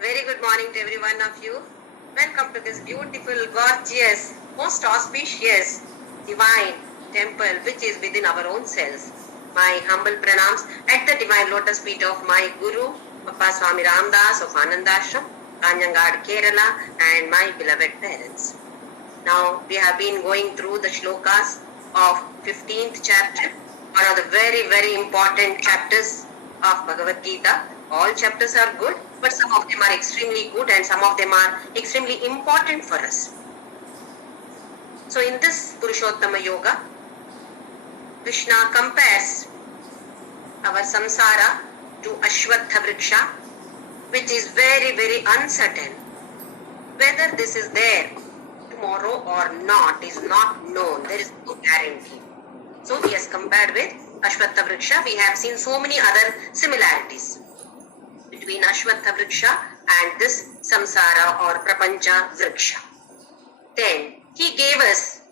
Very good morning to every one of you. Welcome to this beautiful, gorgeous, most auspicious, divine temple which is within our own selves. My humble pranams at the divine lotus feet of my Guru, Papa Swami Ramdas of Anandashram, Kanjangad, Kerala, and my beloved parents. Now we have been going through the Shlokas of 15th chapter, one of the very, very important chapters of Bhagavadgita. All chapters are good, but some of them are extremely good and some of them are extremely important for us. So in this Purushottama Yoga, Krishna compares our samsara to Ashwatha Vriksha, which is very, very uncertain. Whether this is there tomorrow or not is not known. There is no guarantee. So he has compared with Ashwatha Vriksha. We have seen so many other similarities between Ashwatha Vriksha and this samsara or Prapancha Vriksha. Then he gave us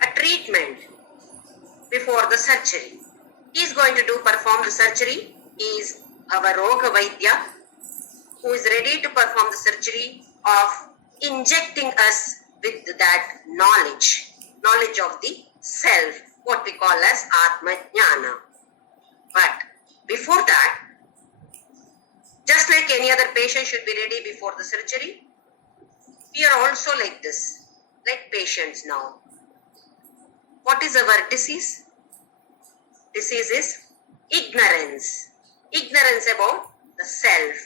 a treatment before the surgery. He is going to perform the surgery. He is our Roga Vaidya who is ready to perform the surgery of injecting us with that knowledge of the self, what we call as Atma Jnana. But before that, just like any other patient should be ready before the surgery, we are also like this, like patients now. What is our disease? Disease is ignorance. Ignorance about the self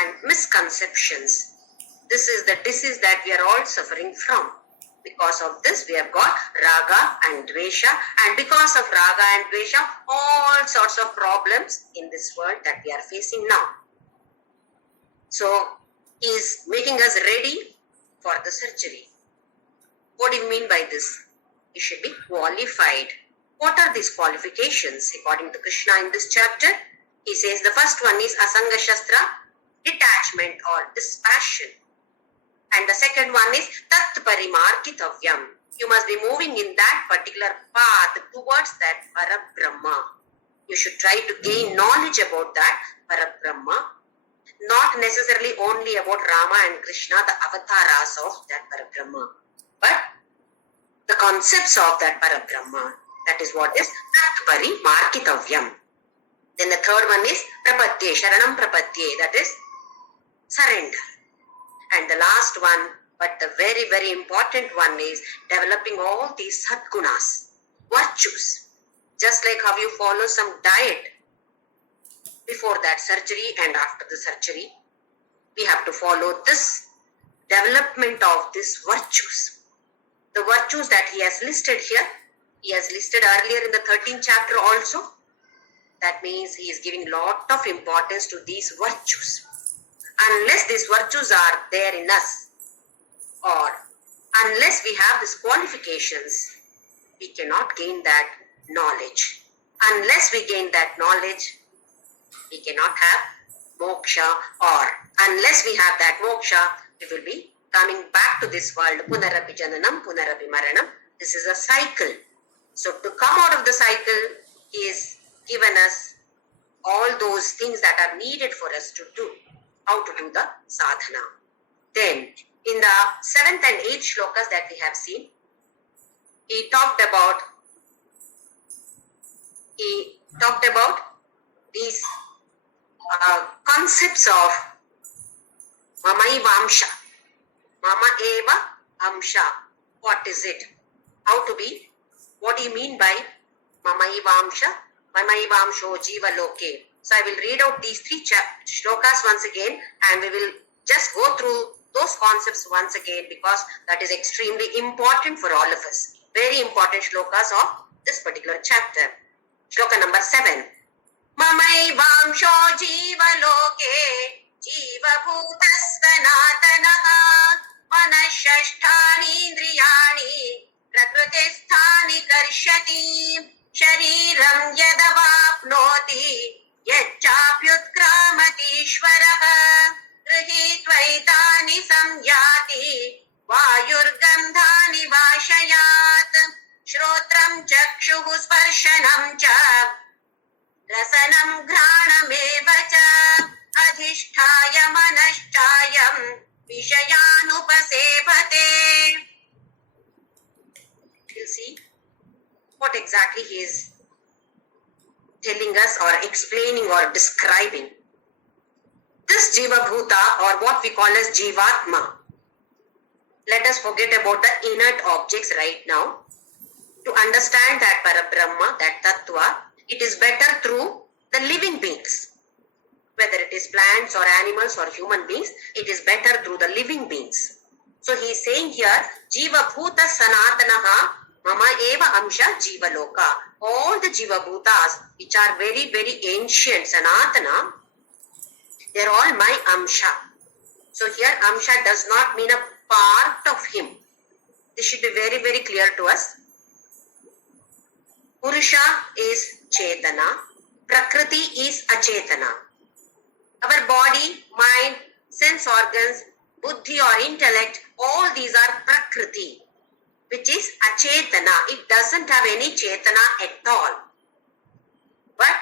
and misconceptions. This is the disease that we are all suffering from. Because of this, we have got Raga and Dvesha, and because of Raga and Dvesha, all sorts of problems in this world that we are facing now. So, he is making us ready for the surgery. What do you mean by this? You should be qualified. What are these qualifications according to Krishna in this chapter? He says the first one is Asanga Shastra, detachment or dispassion. And the second one is Tat Parimarkitavyam. You must be moving in that particular path towards that Parabrahma. You should try to gain knowledge about that Parabrahma, not necessarily only about Rama and Krishna, the avatars of that Parabrahma, but the concepts of that Parabrahma. That is what is Tat Parimarkitavyam. Then the third one is Prapadye, Sharanam Prapadye, that is surrender. And the last one, but the very, very important one is developing all these sadgunas, virtues. Just like how you follow some diet before that surgery and after the surgery, we have to follow this development of these virtues. The virtues that he has listed here, he has listed earlier in the 13th chapter also. That means he is giving lot of importance to these virtues. Unless these virtues are there in us, or unless we have these qualifications, we cannot gain that knowledge. Unless we gain that knowledge, we cannot have moksha, or unless we have that moksha, we will be coming back to this world. Punarapi jananam, punarapi maranam. This is a cycle. So to come out of the cycle, he is given us all those things that are needed for us to do. How to do the sadhana. Then, in the 7th and 8th shlokas that we have seen, he talked about these concepts of Mamaivamsha. Mama eva amsha. What is it? How to be? What do you mean by Mamaivamsha? Mamaivamsho jiva loke. So I will read out these 3 shlokas once again, and we will just go through those concepts once again, because that is extremely important for all of us. Very important shlokas of this particular chapter. Shloka number 7. Mamaivamsho jiva loke jiva bhutasvanatanaha manashasthani indriyani prakrutesthani karshati shariram yadavapnoti यच्चाप्युत्क्रामतीश्वरः गृहीत्वैतानि संयाति वायुर्गन्धानि वाशयात् श्रोत्रं चक्षुः स्पर्शनं च रसनं घ्राणमेव च adhisthaya manashchayam vishayanupasevate. We'll see what exactly he is telling us or explaining or describing. This Jiva Bhuta, or what we call as Jivatma, let us forget about the inert objects right now. To understand that Parabrahma, that Tattva, it is better through the living beings. Whether it is plants or animals or human beings, it is better through the living beings. So he is saying here, Jiva Bhuta Sanatanaha Mama Eva Amsha Jiva Loka. All the Jiva Bhutas, which are very, very ancient, Sanatana, they are all my Amsha. So here Amsha does not mean a part of him. This should be very, very clear to us. Purusha is Chetana, Prakriti is Achetana. Our body, mind, sense organs, buddhi or intellect, all these are Prakriti, which is Achetana. It doesn't have any Chetana at all. But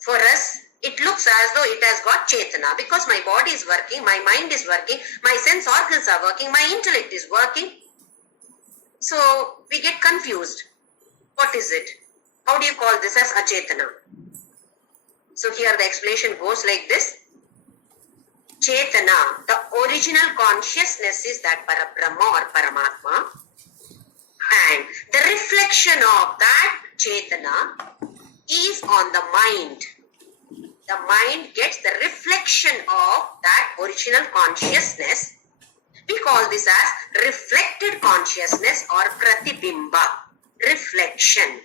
for us, it looks as though it has got Chetana because my body is working, my mind is working, my sense organs are working, my intellect is working. So we get confused. What is it? How do you call this as Achetana? So here the explanation goes like this. Chetana, the original consciousness is that Parabrahma or Paramatma, and the reflection of that Chetana is on the mind. The mind gets the reflection of that original consciousness. We call this as reflected consciousness or pratibimba, reflection.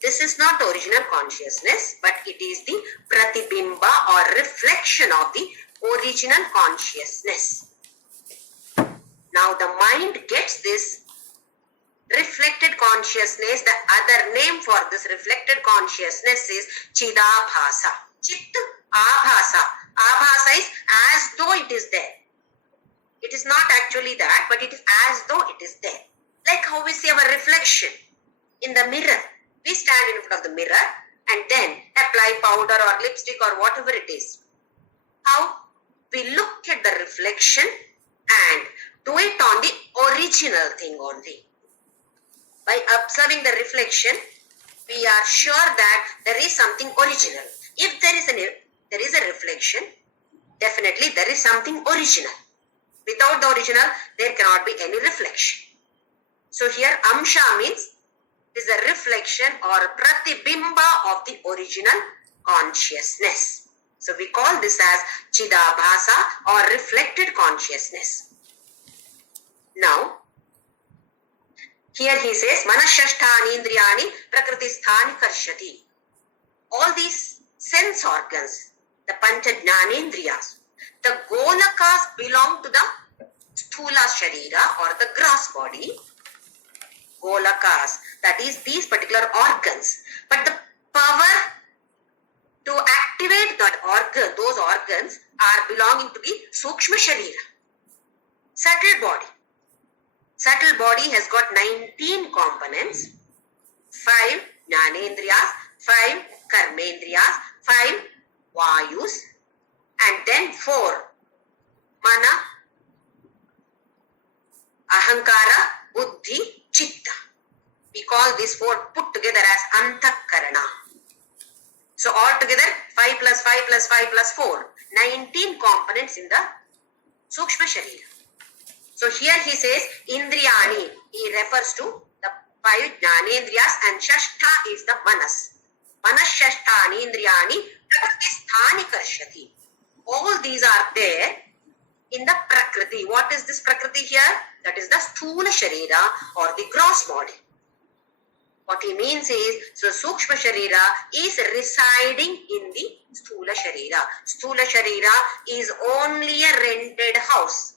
This is not original consciousness, but it is the pratibimba or reflection of the original consciousness. Now the mind gets this reflected consciousness. The other name for this reflected consciousness is Chidabhasa. Chit Abhasa. Abhasa is as though it is there. It is not actually that, but it is as though it is there. Like how we see our reflection in the mirror. We stand in front of the mirror and then apply powder or lipstick or whatever it is. How? We look at the reflection and do it on the original thing only. By observing the reflection, we are sure that there is something original. If there is a reflection, definitely there is something original. Without the original, there cannot be any reflection. So here Amsha means is a reflection or pratibimba of the original consciousness. So we call this as Chidabhasa or reflected consciousness. Now, here he says, Manashasthani Indriyani Prakritisthani Karshati. All these sense organs, the Pancha Jnanendriyas, the Golakas belong to the Sthula Sharira or the gross body. Golakas, that is these particular organs. But the power to activate that organ, those organs are belonging to the Sukshma Sharira, subtle body. Subtle body has got 19 components, 5 Jnanendriyas, 5 Karmendriyas, 5 Vayus, and then 4 Mana, Ahankara, Buddhi, Chitta. We call these 4 put together as Antakarana. So altogether 5 plus 5 plus 5 plus 4, 19 components in the Sukshma Sharira. So here he says Indriyani, he refers to the 5 Jnanendriyas and Shashtha is the Manas. Manas Shasthani Indriyani Prakritisthani Karshati. All these are there in the Prakriti. What is this Prakriti here? That is the Sthula Sharira or the gross body. What he means is, so Sukshma Sharira is residing in the Sthula Sharira. Sthula Sharira is only a rented house.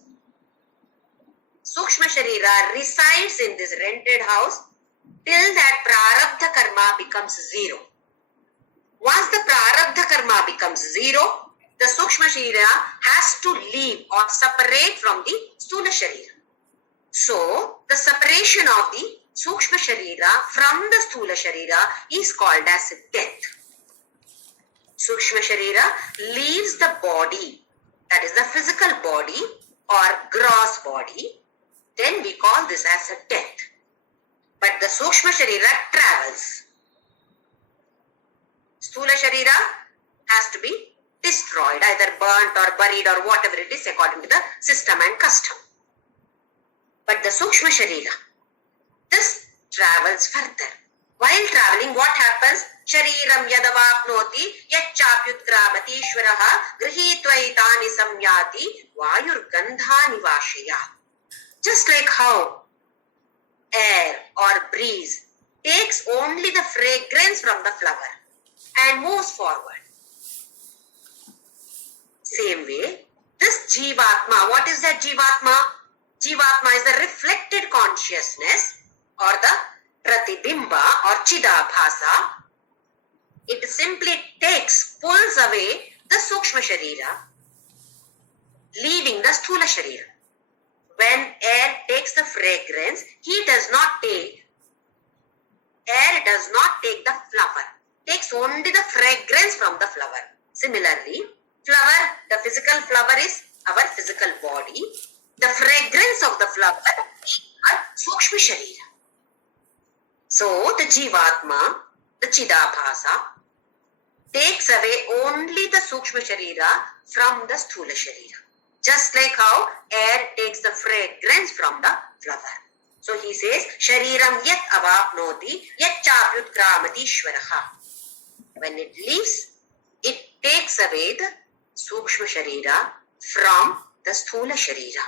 Sukshma Sharira resides in this rented house till that Prarabdha Karma becomes 0. Once the Prarabdha Karma becomes 0, the Sukshma Sharira has to leave or separate from the Sthula Sharira. So, the separation of the Sukshma Sharira from the Sthula Sharira is called as death. Sukshma Sharira leaves the body, that is the physical body or gross body, then we call this as a death. But the Sukshma Sharira travels. Sthula Sharira has to be destroyed, either burnt or buried or whatever it is according to the system and custom. But the Sukshma Sharira, this travels further. While traveling, what happens? Shariram yadavapnoti yachapyutgramati ishvaraha grihitvaitani samyati vayur gandhani vashaya. Just like how air or breeze takes only the fragrance from the flower and moves forward. Same way, this Jivatma, what is that Jivatma? Jivatma is the reflected consciousness or the Pratibimba or Chidabhasa. It simply pulls away the Sukshma Sharira, leaving the Sthula Sharira. When air takes the fragrance, air does not take the flower, takes only the fragrance from the flower. Similarly, flower, the physical flower is our physical body. The fragrance of the flower is our Sukshma Sharira. So, the Jivatma, the Chidabhasa, takes away only the Sukshma Sharira from the Sthula Sharira. Just like how air takes the fragrance from the flower. So, he says, Shariram yat avapnoti yat chapyutkramati ishvaraha. When it leaves, it takes away the Sukshma Sharira from the Sthula Sharira.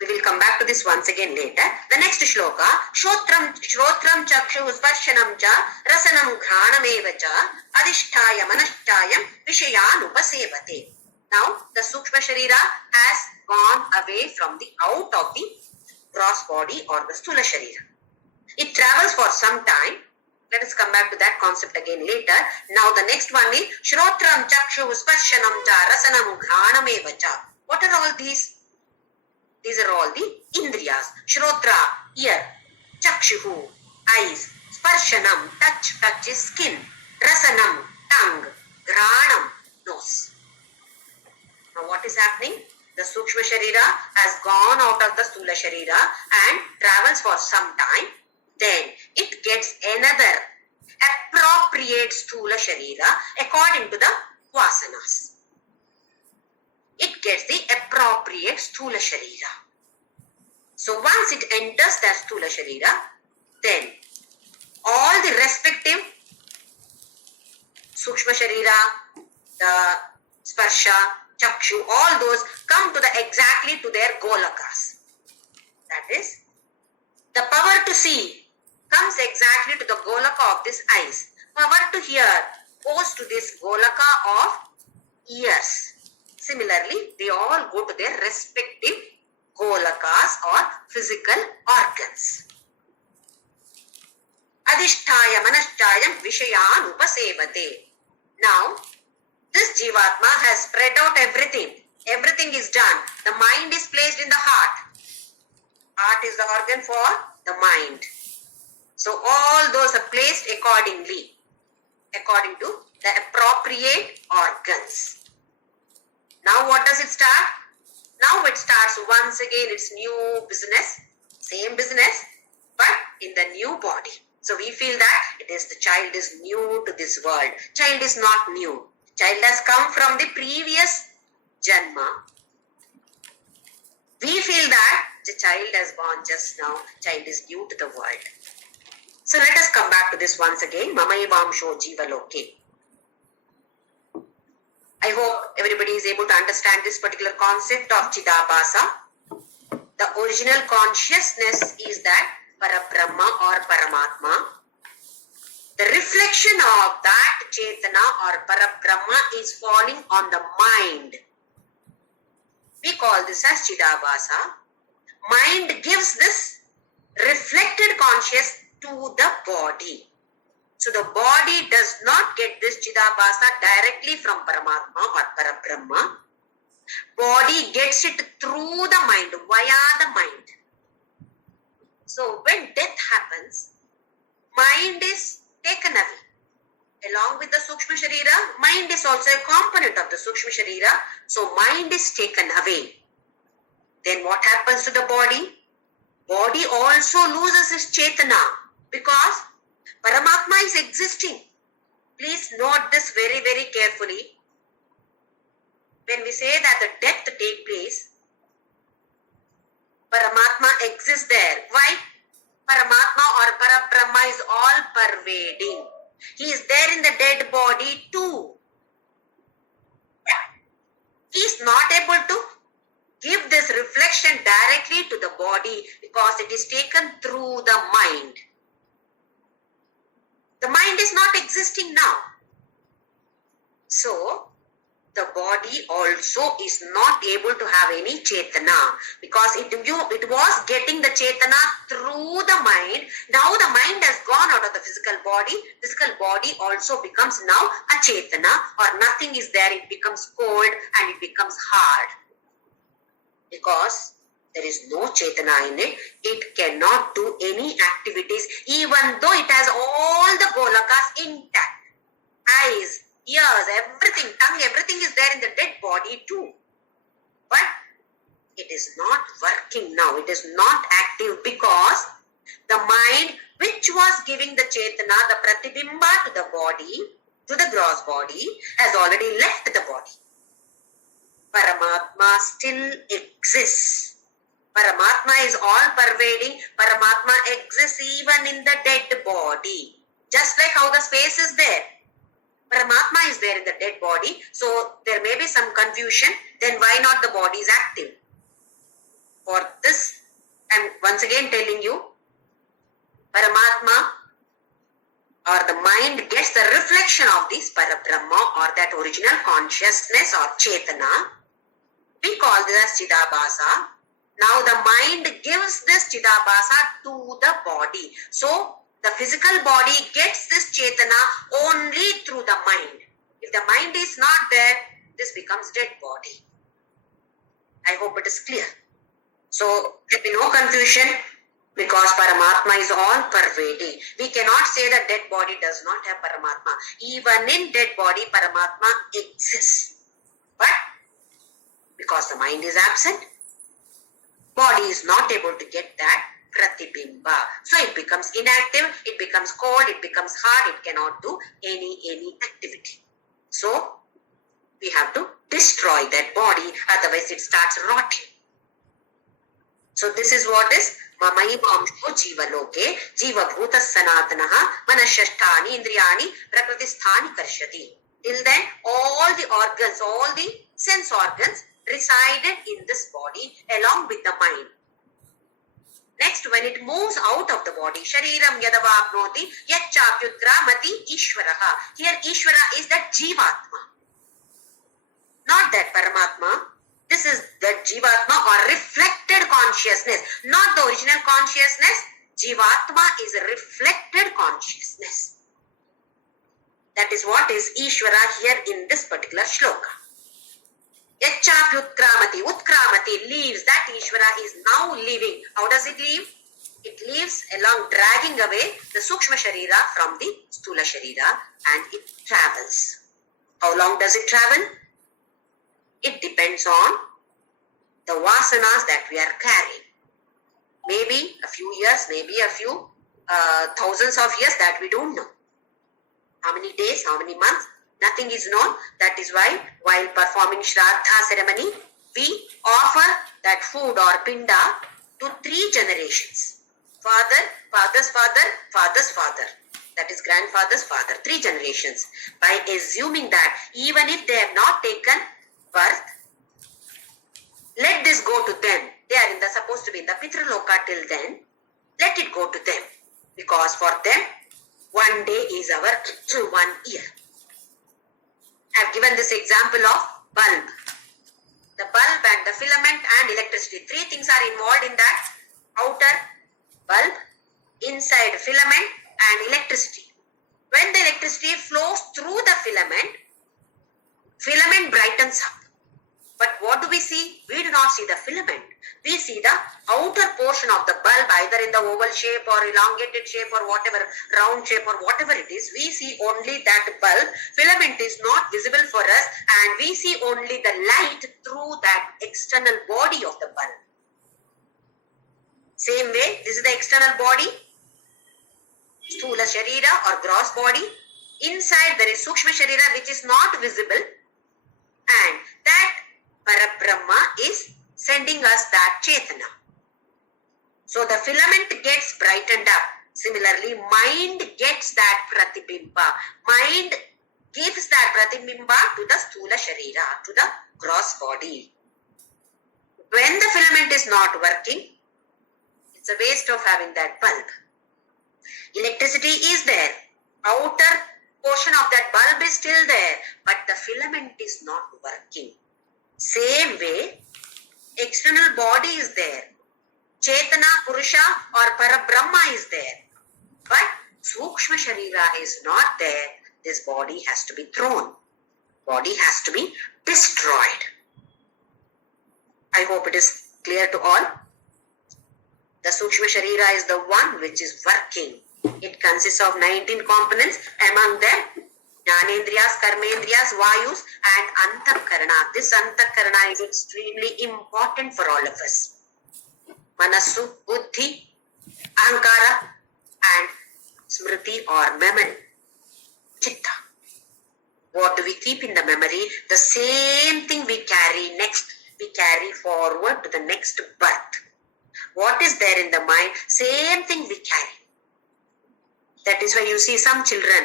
We will come back to this once again later. The next shloka, Shrotram chakshu sparshanam cha rasanam ghanameva cha adhisthaya manasthayam vishayanupasevate. Now, the Sukshma Sharira has gone away from the out of the gross body or the Sthula Sharira. It travels for some time. Let us come back to that concept again later. Now, the next one is Shrotram chakshu sparshanam cha rasanam ghanameva cha. What are all these? These are all the indriyas. Shrotra, ear. Chakshuhu, eyes. Sparshanam, touch is skin. Rasanam, tongue. Granam, nose. Now what is happening? The Sukshma Sharira has gone out of the Sthula Sharira and travels for some time. Then it gets another appropriate Sthula Sharira according to the vasanas. It gets the appropriate Sthula Sharira. So once it enters the Sthula Sharira, then all the respective Sukshma Sharira, the Sparsha, Chakshu, all those come to exactly to their Golakas. That is, the power to see comes exactly to the Golaka of this eyes. Power to hear goes to this Golaka of ears. Similarly, they all go to their respective Golakas or physical organs. Adhisthaya manasthayam vishayan upasevate. Now, this Jivatma has spread out everything. Everything is done. The mind is placed in the heart. Heart is the organ for the mind. So, all those are placed accordingly, according to the appropriate organs. Now what does it start? Now it starts once again its new business, same business, but in the new body. So we feel that it is the child is new to this world. Child is not new. Child has come from the previous Janma. We feel that the child has born just now. Child is new to the world. So let us come back to this once again. Mamayevamsho jivaloke. I hope everybody is able to understand this particular concept of Chidabhasa. The original consciousness is that Parabrahma or Paramatma. The reflection of that Chetana or Parabrahma is falling on the mind. We call this as Chidabhasa. Mind gives this reflected consciousness to the body. So the body does not get this Chidabhasa directly from Paramatma or Parabrahma. Body gets it through the mind, via the mind. So when death happens, mind is taken away. Along with the Sukshma Sharira, mind is also a component of the Sukshma Sharira. So mind is taken away. Then what happens to the body? Body also loses its Chetana because Paramatma is existing. Please note this very, very carefully. When we say that the death takes place, Paramatma exists there. Why? Paramatma or Parabrahma is all pervading. He is there in the dead body too. He is not able to give this reflection directly to the body because it is taken through the mind. The mind is not existing now. So, the body also is not able to have any Chetana because it was getting the Chetana through the mind. Now the mind has gone out of the physical body. Physical body also becomes now a Chetana, or nothing is there. It becomes cold and it becomes hard. Because there is no Chetana in it, it cannot do any activities even though it has all the Golakas intact. Eyes, ears, everything, tongue, everything is there in the dead body too. But it is not working now. It is not active because the mind which was giving the Chetana, the Pratibimba to the body, to the gross body, has already left the body. Paramatma still exists. Paramatma is all pervading. Paramatma exists even in the dead body. Just like how the space is there. Paramatma is there in the dead body. So there may be some confusion. Then why not the body is active? For this, I am once again telling you, Paramatma or the mind gets the reflection of this Parabrahma or that original consciousness or Chetana. We call this as Chidabhasa. Now the mind gives this Chidabhasa to the body. So the physical body gets this Chetana only through the mind. If the mind is not there, this becomes dead body. I hope it is clear. So there will be no confusion because Paramatma is all pervading. We cannot say that dead body does not have Paramatma. Even in dead body, Paramatma exists. But because the mind is absent, body is not able to get that Pratibimba. So it becomes inactive, it becomes cold, it becomes hard, it cannot do any activity. So we have to destroy that body, otherwise it starts rotting. So this is what is Mamaiva Amsho Jiva Loke, Jiva Bhuta Sanatanaha, Manashashtani Indriyani, Prakritisthani Karshati. Till then, all the organs, all the sense organs resided in this body along with the mind. Next, when it moves out of the body, Shariram Yadavapnoti, Yachapyudramati Ishvaraha. Here Ishvara is that Jivatma. Not that Paramatma. This is that Jivatma or reflected consciousness. Not the original consciousness. Jivatma is a reflected consciousness. That is what is Ishvara here in this particular shloka. Yachapyutkramati, Utkramati leaves, that Ishvara is now leaving. How does it leave? It leaves along dragging away the Sukshma Sharira from the Stula Sharira and it travels. How long does it travel? It depends on the vasanas that we are carrying. Maybe a few years, maybe a few thousands of years, that we don't know. How many days, how many months? Nothing is known. That is why while performing Shraddha ceremony, we offer that food or pinda to 3 generations. Father, father's father, father's father. That is grandfather's father. 3 generations. By assuming that even if they have not taken birth, let this go to them. They are supposed to be in the Pitraloka till then. Let it go to them. Because for them, one day is our 1 year. I have given this example of bulb. The bulb and the filament and electricity. 3 things are involved in that. Outer bulb, inside filament and electricity. When the electricity flows through the filament brightens up. But what do we see? We do not see the filament. We see the outer portion of the bulb, either in the oval shape or elongated shape or whatever, round shape or whatever it is. We see only that bulb. Filament is not visible for us, and we see only the light through that external body of the bulb. Same way, this is the external body, Sthula Sharira or gross body. Inside there is Sukshma Sharira, which is not visible, and that Parabrahma is sending us that Chetana. So the filament gets brightened up. Similarly, mind gets that Pratibimba. Mind gives that Pratibimba to the Sthula Sharira, to the gross body. When the filament is not working, it's a waste of having that bulb. Electricity is there. Outer portion of that bulb is still there, but the filament is not working. Same way, external body is there. Chetana, Purusha or Parabrahma is there. But Sukshma Sharira is not there. This body has to be thrown. Body has to be destroyed. I hope it is clear to all. The Sukshma Sharira is the one which is working. It consists of 19 components, among them Jnanendriyas, Karmendriyas, Vayus and Antakarana. This Antakarana is extremely important for all of us. Manasu, Buddhi, Ahankara and Smriti or memory. Chitta. What do we keep in the memory? The same thing we carry next. We carry forward to the next birth. What is there in the mind? Same thing we carry. That is why you see some children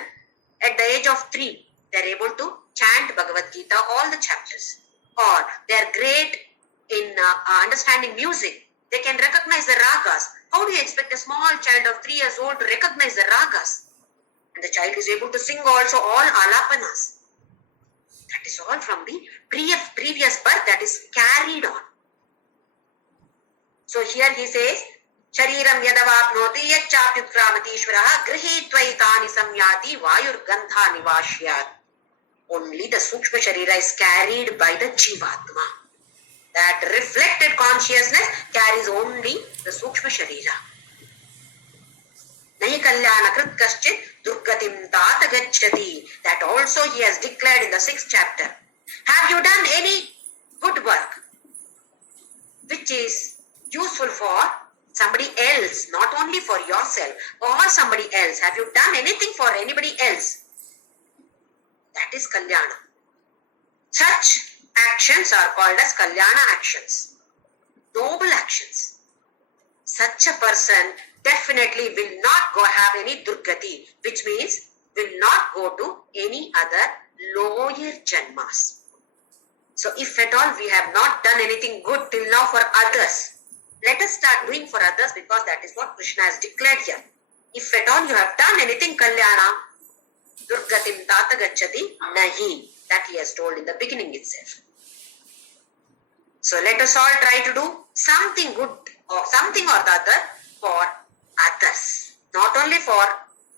at the age of 3, they are able to chant Bhagavadgita, all the chapters. Or they are great in understanding music. They can recognize the ragas. How do you expect a small child of 3 years old to recognize the ragas? And the child is able to sing also all alapanas. That is all from the previous birth that is carried on. So here he says, Shariram yadavapnoti yachapyutkramati grihitvaitani samyati vayurgandha nivashyat. Only the Sukshma Sharira is carried by the Jivatma. That reflected consciousness carries only the Sukshma Sharira. Nahi kalyana krit kaschit durgatim tata gacchati. That also he has declared in the 6th chapter. Have you done any good work which is useful for somebody else, not only for yourself or somebody else? Have you done anything for anybody else? That is Kalyana. Such actions are called as Kalyana actions, noble actions. Such a person definitely will not go have any Durgati, which means will not go to any other lower Janmas. So if at all we have not done anything good till now for others, let us start doing for others, because that is what Krishna has declared here. If at all you have done anything Kalyana, Durgatim Tata Gacchati Nahi. That he has told in the beginning itself. So let us all try to do something good or something or the other for others. Not only for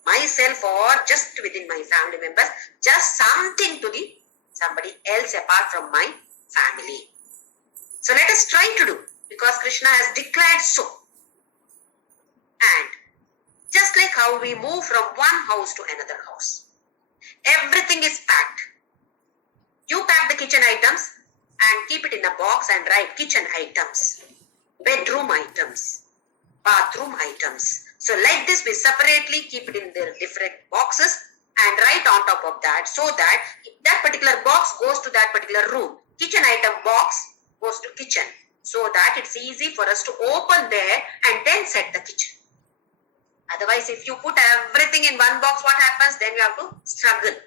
myself or just within my family members, just something to the somebody else apart from my family. So let us try to do, because Krishna has declared so. And just like how we move from one house to another house, everything is packed. You pack the kitchen items and keep it in a box and write kitchen items, bedroom items, bathroom items. So like this, we separately keep it in their different boxes and write on top of that, so that that particular box goes to that particular room. Kitchen item box goes to kitchen, so that it's easy for us to open there and then set the kitchen. Otherwise, if you put everything in one box, what happens? Then you have to struggle.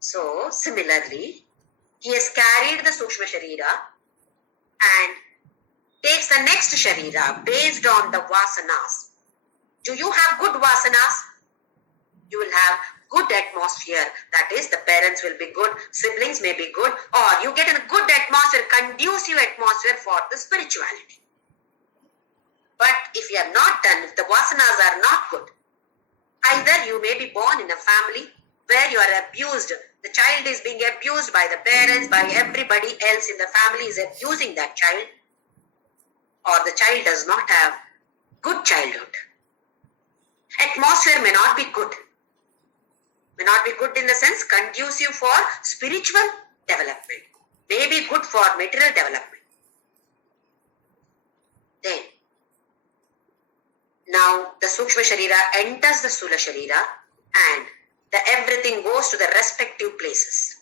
So, similarly, he has carried the Sukshma Sharira and takes the next Sharira based on the Vasanas. Do you have good Vasanas? You will have good atmosphere. That is, the parents will be good, siblings may be good, or you get a good atmosphere, conducive atmosphere for the spirituality. But if you have not done, if the Vasanas are not good, either you may be born in a family where you are abused The child is being abused by the parents, by everybody else in the family is abusing that child, or the child does not have good childhood. Atmosphere may not be good. May not be good in the sense conducive for spiritual development. May be good for material development. Then, now the Sukshma Sharira enters the Sthula Sharira and everything goes to the respective places.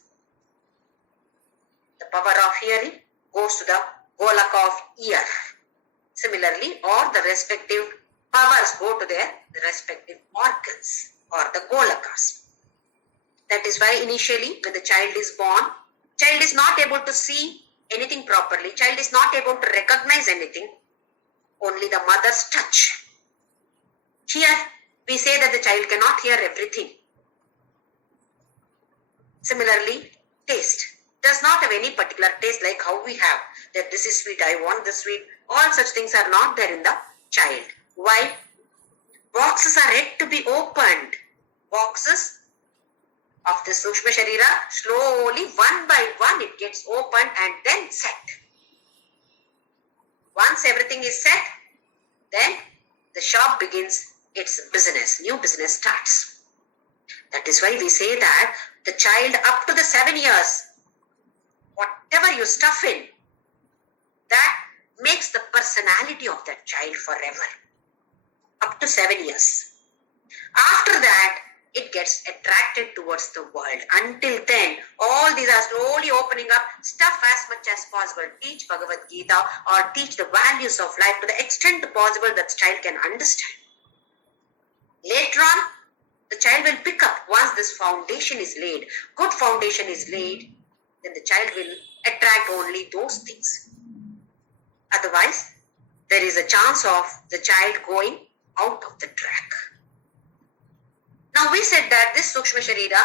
The power of hearing goes to the Golaka of ear. Similarly, all the respective powers go to their respective organs or the Golakas. That is why initially when the child is born, child is not able to see anything properly. Child is not able to recognize anything. Only the mother's touch. Here, we say that the child cannot hear everything. Similarly, taste. Does not have any particular taste like how we have. That this is sweet, I want this sweet. All such things are not there in the child. Why? Boxes are yet to be opened. Boxes of the Sukshma Sharira, slowly, one by one, it gets opened and then set. Once everything is set, then the shop begins its business. New business starts. That is why we say that the child up to the 7 years, whatever you stuff in, that makes the personality of that child forever. Up to 7 years. After that, it gets attracted towards the world. Until then, all these are slowly opening up. Stuff as much as possible. Teach Bhagavadgita or teach the values of life to the extent possible that the child can understand. Later on, the child will pick up once this foundation is laid. Good foundation is laid, then the child will attract only those things. Otherwise, there is a chance of the child going out of the track. Now we said that this Sukshma Sharira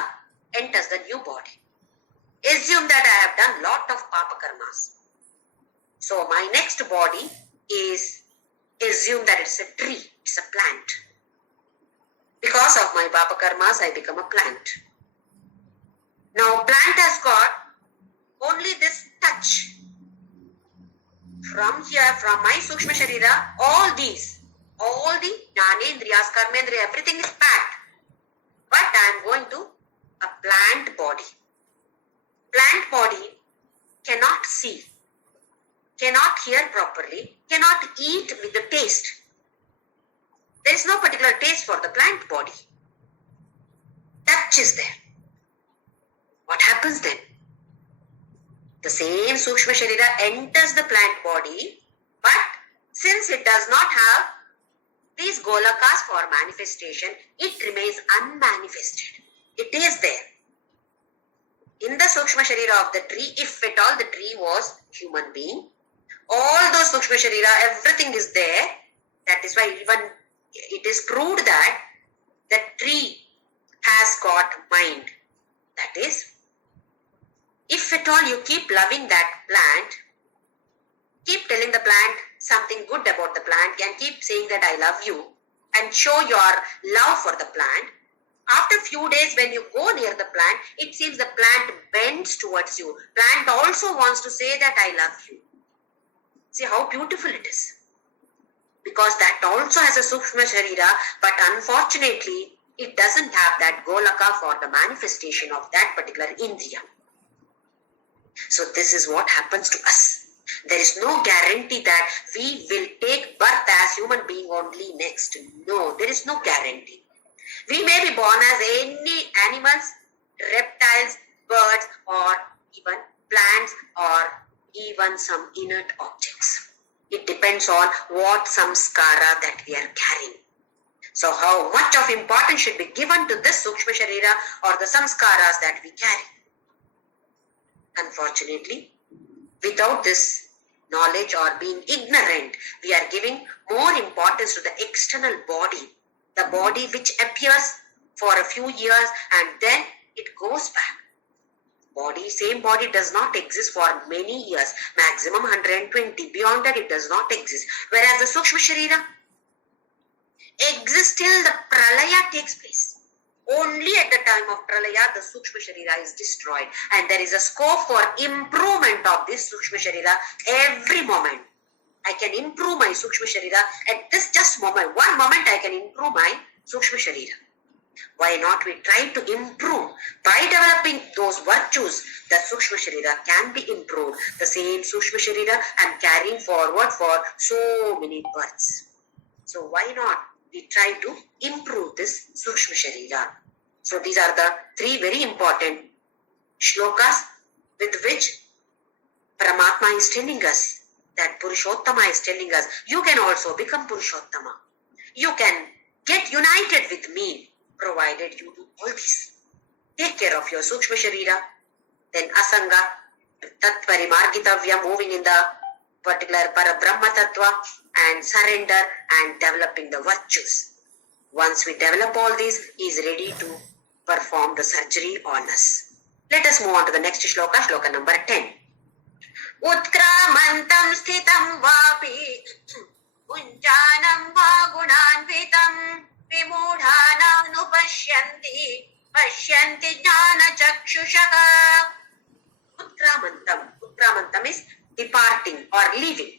enters the new body. Assume that I have done lot of Papa Karmas. So my next body is, assume that it's a tree, it's a plant. Because of my Papa Karmas, I become a plant. Now plant has got only this touch. From here, from my Sukshma Sharira, all the Jnanendriyas, Karmendriya, everything is packed. But I am going to a plant body. Plant body cannot see, cannot hear properly, cannot eat with the taste. There is no particular taste for the plant body. Touch is there. What happens then? The same Sukshma Sharira enters the plant body, but since it does not have these Golakas for manifestation, it remains unmanifested. It is there. In the Sukshma Sharira of the tree, if at all the tree was human being, all those Sukshma Sharira, everything is there. That is why even it is proved that the tree has got mind. That is, if at all you keep loving that plant, keep telling the plant something good about the plant, and keep saying that I love you and show your love for the plant. After few days when you go near the plant, it seems the plant bends towards you. Plant also wants to say that I love you. See how beautiful it is. Because that also has a Sukshma Sharira, but unfortunately, it doesn't have that Golaka for the manifestation of that particular Indriya. So this is what happens to us. There is no guarantee that we will take birth as human being only next. No, there is no guarantee. We may be born as any animals, reptiles, birds, or even plants, or even some inert objects. It depends on what samskara that we are carrying. So how much of importance should be given to this Sukshma Sharira or the samskaras that we carry? Unfortunately, without this knowledge or being ignorant, we are giving more importance to the external body, the body which appears for a few years and then it goes back. Same body does not exist for many years, maximum 120. Beyond that, it does not exist. Whereas the Sukshma Sharira exists till the Pralaya takes place. Only at the time of Pralaya, the Sukshma Sharira is destroyed. And there is a scope for improvement of this Sukshma Sharira every moment. I can improve my Sukshma Sharira at this just moment. One moment I can improve my Sukshma Sharira. Why not we try to improve? By developing those virtues, the Sukshma Sharira can be improved. The same Sukshma Sharira I am carrying forward for so many births. So why not we try to improve this Sukshma Sharira? So these are the three very important shlokas with which Paramatma is telling us, that Purushottama is telling us, you can also become Purushottama. You can get united with me, provided you do all this. Take care of your Sukshma Sharira, then Asanga, Tat Parimargitavya, moving in the particular Parabrahma Tattva, and surrender and developing the virtues. Once we develop all these, he is ready to perform the surgery on us. Let us move on to the next shloka, shloka number 10. Utkramantam sthitam vapi punjanam va gunanvitam vimudhananupashyanti pashyanti jnana chakshushaha. Utkramantam is departing or leaving.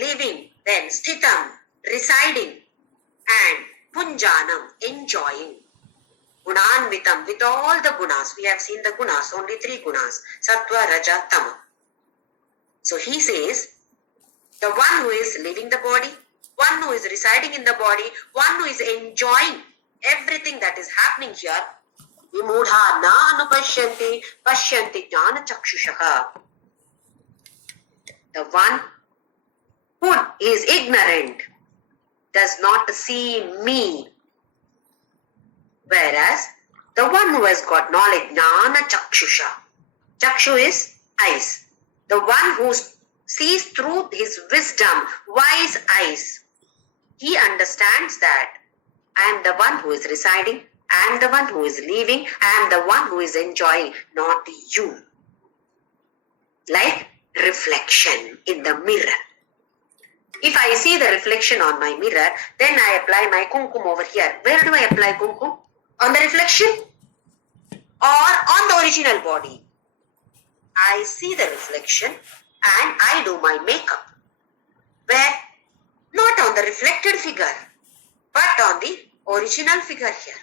Leaving, then sthitam, residing, and punjanam, enjoying. Gunanvitam, with all the gunas. We have seen the gunas, only 3 gunas. Sattva, Raja, Tama. So he says, the one who is leaving the body, one who is residing in the body, one who is enjoying everything that is happening here, vimudha na anupashyanti pashyanti jnana chakshushaha. The one who is ignorant does not see me, whereas the one who has got knowledge, jnana chakshusha. Chakshu is eyes. The one who sees through his wisdom, wise eyes, he understands that I am the one who is residing, I am the one who is leaving, I am the one who is enjoying, not you. Like reflection in the mirror. If I see the reflection on my mirror, then I apply my kumkum over here. Where do I apply kumkum? On the reflection or on the original body? I see the reflection and I do my makeup. Where? Not on the reflected figure, but on the original figure here.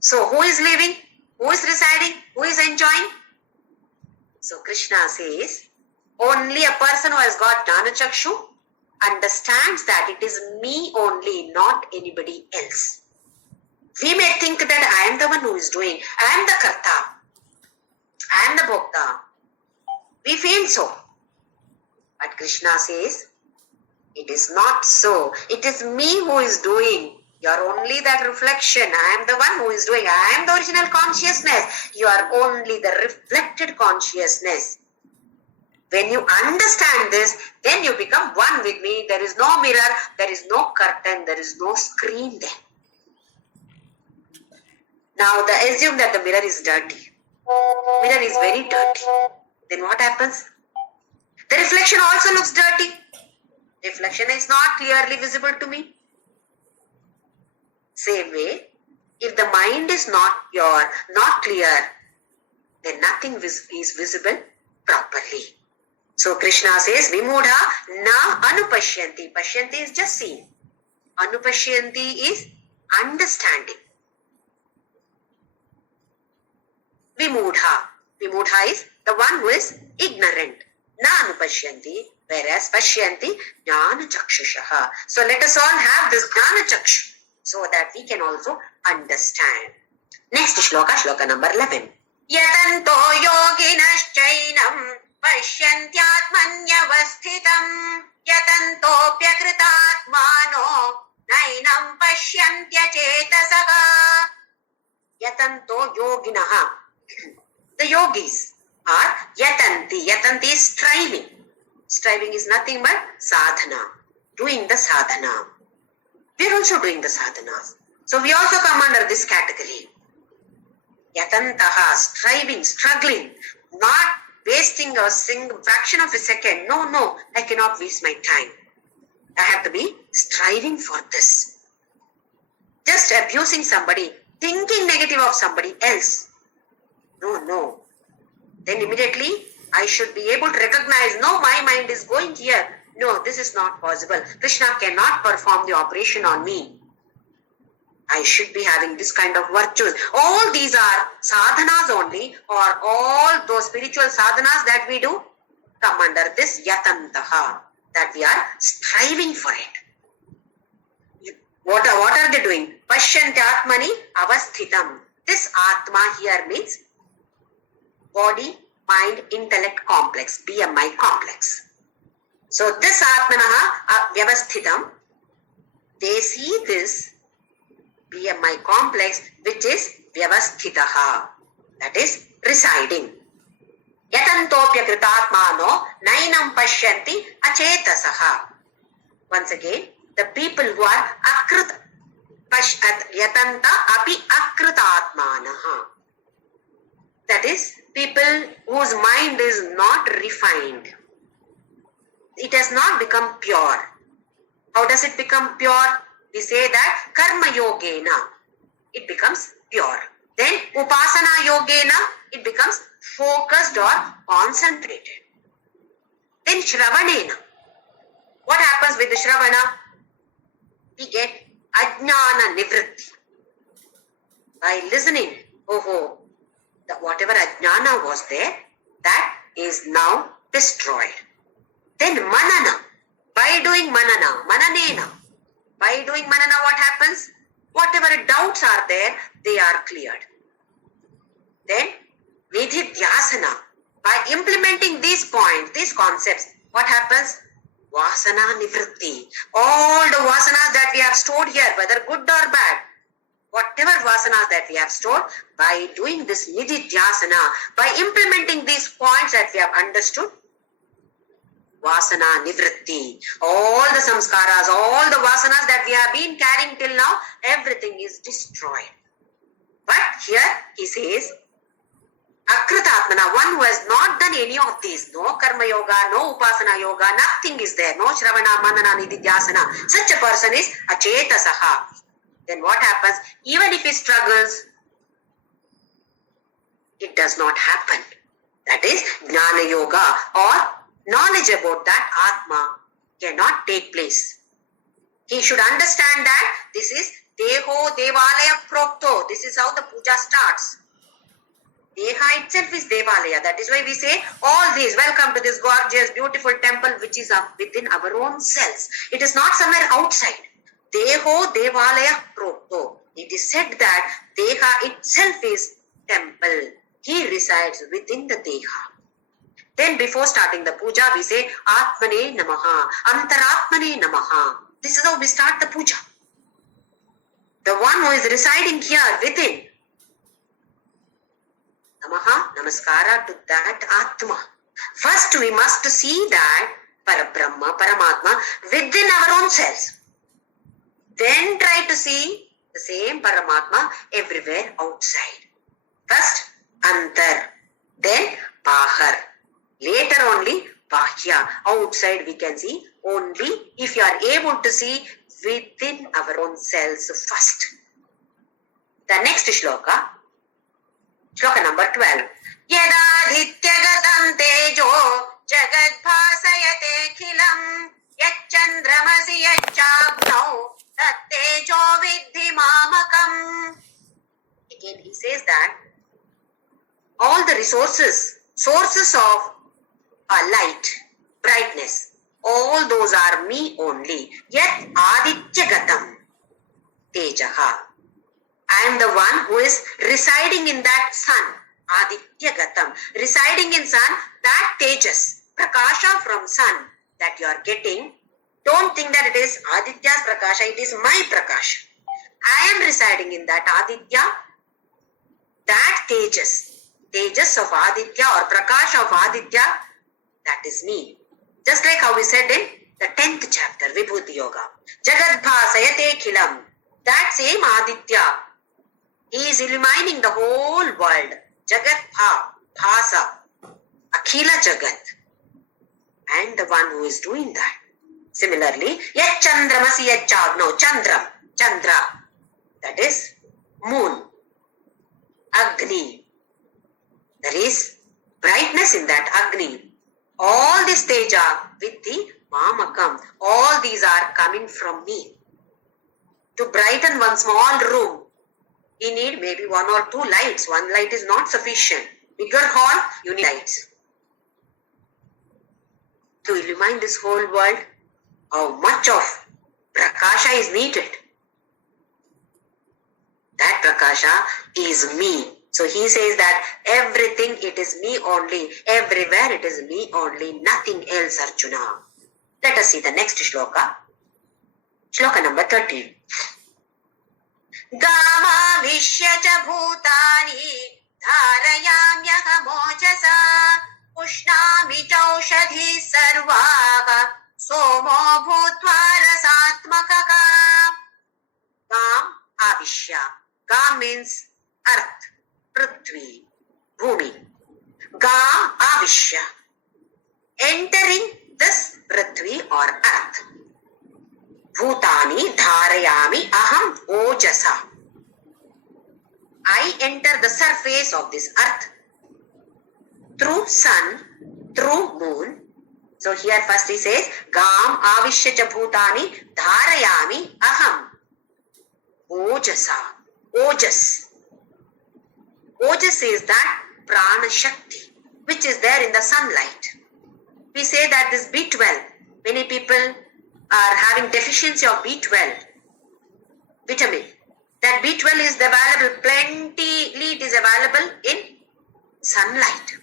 So who is living? Who is residing? Who is enjoying? So Krishna says, only a person who has got Jnana Chakshu understands that it is me only, not anybody else. We may think that I am the one who is doing, I am the Karta, I am the Bhokta. We feel so. But Krishna says, it is not so. It is me who is doing. You are only that reflection. I am the one who is doing. I am the original consciousness. You are only the reflected consciousness. When you understand this, then you become one with me. There is no mirror, there is no curtain, there is no screen there. Now, assume that the mirror is dirty. Mirror is very dirty. Then what happens? The reflection also looks dirty. Reflection is not clearly visible to me. Same way, if the mind is not clear, then nothing is visible properly. So Krishna says, Vimudha na anupashyanti. Pashyanti is just seeing. Anupashyanti is understanding. Vimudha. Vimudha is the one who is ignorant. Na anupashyanti, whereas pashyanti jnana chakshushaha. So let us all have this jnana chakshu so that we can also understand. Next shloka, shloka number 11. Yatanto yoginaschainam pasyantyatmanyavasthitam yatanto pyakritatmano nainam pasyantyachetasaha. Yatanto yoginaha. The yogis are yatanti. Yatanti is striving. Striving is nothing but sadhana. Doing the sadhana. We are also doing the sadhanas. So we also come under this category. Yatantaha, striving, struggling, not wasting a single fraction of a second. No, I cannot waste my time. I have to be striving for this. just abusing somebody, thinking negative of somebody else. No. Then immediately I should be able to recognize, no, my mind is going here. No, this is not possible. Krishna cannot perform the operation on me. I should be having this kind of virtues. All these are sadhanas only, or all those spiritual sadhanas that we do come under this yatantaha, that we are striving for it. What are they doing? Pashyanti atmani avasthitam. This atma here means body, mind, intellect complex, BMI complex. So this atmanaha vyavasthitam, they see this BMI complex which is vyavasthitaha, that is residing. Yatantopya kritatmano nainam pashyanti achetasaha. Once again, the people who are akrit yatanta api akritatmanaha, that is people whose mind is not refined. It has not become pure. How does it become pure? We say that karma yogena, it becomes pure. Then upasana yogena, it becomes focused or concentrated. Then shravanena. What happens with the shravana? We get ajnana nivritti. By listening, whatever ajnana was there, that is now destroyed. Then manana. By doing mananena. By doing manana, what happens? Whatever doubts are there, they are cleared. Then nididhyasana. By implementing these points, these concepts, what happens? Vasana nivritti. All the vasanas that we have stored here, whether good or bad, whatever vasanas that we have stored, by doing this nididhyasana, by implementing these points that we have understood, vasana nivritti, all the samskaras, all the vasanas that we have been carrying till now, everything is destroyed. But here he says, akritatmana, one who has not done any of these, no karma yoga, no upasana yoga, nothing is there, no shravana, manana, nididhyasana, such a person is achetasaha. Then what happens? Even if he struggles, it does not happen. That is jnana yoga, or knowledge about that atma cannot take place. He should understand that this is deho devalaya prokto. This is how the puja starts. Deha itself is devalaya. That is why we say all these, welcome to this gorgeous, beautiful temple which is up within our own selves. It is not somewhere outside. Deho devalaya prokto. It is said that deha itself is temple. He resides within the deha. Then before starting the puja, we say Atmane Namaha, Antaratmane Namaha. This is how we start the puja. The one who is residing here within. Namaha, Namaskara to that Atma. First we must see that Parabrahma, Paramatma within our own selves. Then try to see the same Paramatma everywhere outside. First Antar, then Bahar. Later only Bahya. Outside we can see only if you are able to see within our own selves first. The next shloka, shloka number 12. Yadadhityagatam tejo jagad bhasayate khilam yachandramasi yachagnav tat tejo vidhi mamakam. Again he says that all the sources of light, brightness, all those are me only. Yet adityagatam tejaha. I am the one who is residing in that sun. Adityagatam. Residing in sun, that tejas, prakasha from sun that you are getting. Don't think that it is Aditya's prakasha, it is my prakasha. I am residing in that Aditya, that tejas of Aditya or prakasha of Aditya, that is me. Just like how we said in the 10th chapter, Vibhuti Yoga. Jagad bhasayate khilam. That same Aditya, he is illumining the whole world. Jagat bhasa, akhila jagat. And the one who is doing that. Similarly, yat chandramasi yat chagno, chandra. that is moon. Agni, there is brightness in that Agni. All this teja with the mamakam, all these are coming from me. To brighten one small room, you need maybe one or two lights. One light is not sufficient. Bigger hall, you need lights. To illumine this whole world, how much of prakasha is needed? That prakasha is me. So he says that everything it is me only, everywhere it is me only, nothing else, Arjuna. Let us see the next shloka. Shloka number 13. Gama vishya cha bhutani dharayamyahamojasa ushnami chaushadhi sarvaha somo bhutva rasatmakaka. Gam avishya. Gam means earth, prithvi, bhumi. Gam avishya. Entering this prithvi or earth. Bhutani dharayami aham ojasa. I enter the surface of this earth through sun, through moon. So here first he says, Gam avishya cha bhutani dharayami aham ojasa. Ojas. Ojas is that prana shakti which is there in the sunlight. We say that this B12, many people are having deficiency of B12 vitamin. That B12 is available, plenty it is available in sunlight.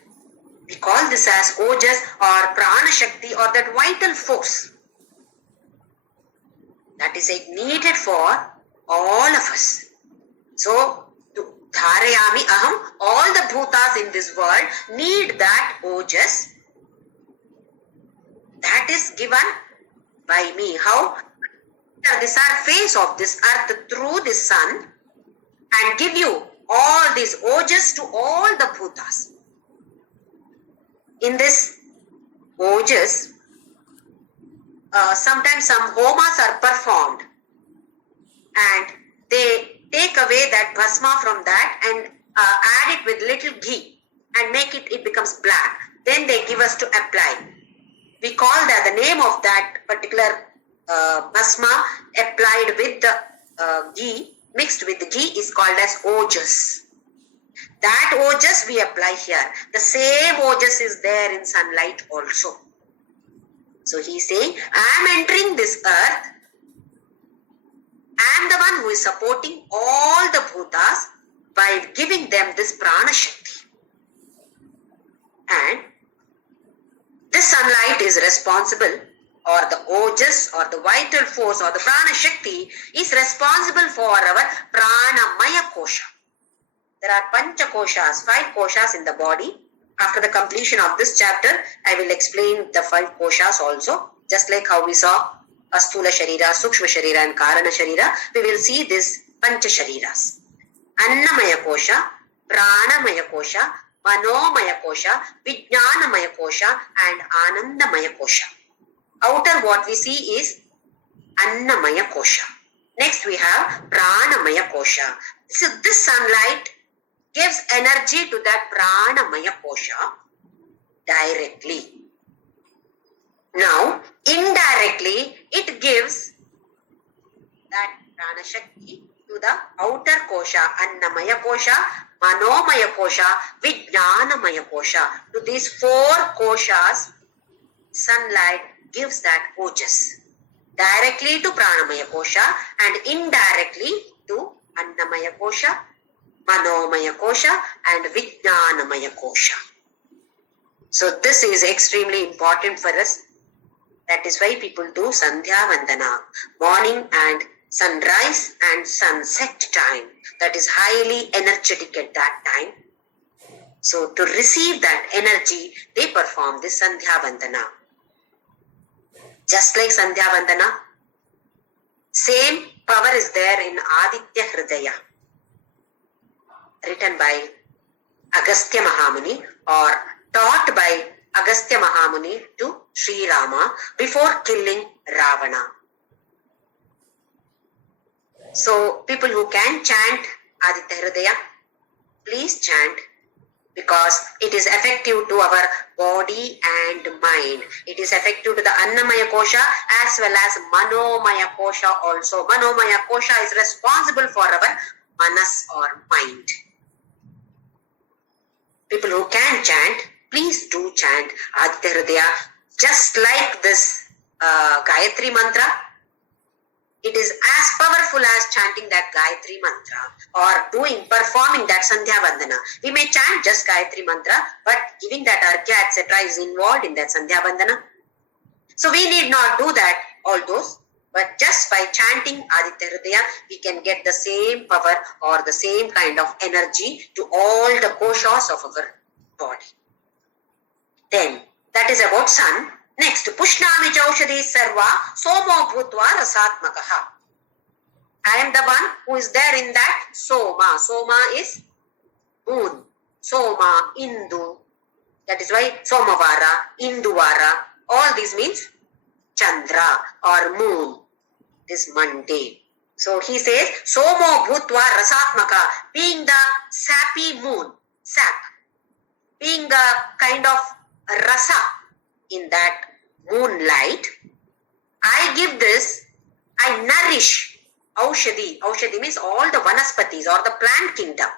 We call this as ojas or prana shakti or that vital force that is needed for all of us. So, dharayami aham, all the bhutas in this world need that ojas that is given by me. How? The surface of this earth through the sun and give you all these ojas to all the bhutas. In this ojas, sometimes some homas are performed and they take away that bhasma from that and add it with little ghee and make it becomes black. Then they give us to apply. We call that the name of that particular bhasma applied with the ghee, mixed with the ghee is called as ojas. That ojas we apply here. The same ojas is there in sunlight also. So he is saying, I am entering this earth. I am the one who is supporting all the bhutas by giving them this prana shakti. And this sunlight is responsible, or the ojas or the vital force or the prana shakti is responsible for our pranamaya kosha. There are pancha koshas, 5 koshas in the body. After the completion of this chapter, I will explain the 5 koshas also. Just like how we saw Asthula Sharira, Sukshma Sharira and Karana Sharira, we will see this pancha shariras. Annamaya kosha, pranamaya kosha, manomaya kosha, vijnanamaya kosha and anandamaya kosha. Outer what we see is annamaya kosha. Next we have pranamaya kosha. So this sunlight gives energy to that pranamaya kosha directly. Now, indirectly, it gives that prana shakti to the outer kosha, annamaya kosha, manomaya kosha, vijnanamaya kosha. To these 4 koshas, sunlight gives that ojas directly to pranamaya kosha and indirectly to annamaya kosha, manomaya kosha and vijnanamaya kosha. So this is extremely important for us. That is why people do Sandhya Vandana, morning and sunrise and sunset time. That is highly energetic at that time. So to receive that energy, they perform this Sandhya Vandana. Just like Sandhya Vandana, same power is there in Aditya Hridaya, written by Agastya Mahamuni or taught by Agastya Mahamuni to Sri Rama before killing Ravana. So people who can chant Aditya Hridaya, please chant, because it is effective to our body and mind. It is effective to the Annamaya Kosha as well as Manomaya Kosha also. Manomaya Kosha is responsible for our manas or mind. People who can chant, please do chant Aditya Hridaya. Just like this Gayatri mantra, it is as powerful as chanting that Gayatri mantra or performing that Sandhya Vandana. We may chant just Gayatri mantra, but giving that Arghya, etc. is involved in that Sandhya Vandana. So we need not do that, all those, but just by chanting Aditya Hridaya, we can get the same power or the same kind of energy to all the koshas of our body. Then, that is about sun. Next, Pushnami Chaushadi Sarva Somo Bhutva Rasatmakaha. I am the one who is there in that Soma. Soma is moon. Soma, Indu. That is why Somavara, Induvara. All these means Chandra or moon. This Monday. So he says, Somo Bhutva Rasatmaka, being the sappy moon, sap, being the kind of rasa in that moonlight, I give this, I nourish Aushadhi. Aushadhi means all the vanaspatis or the plant kingdom.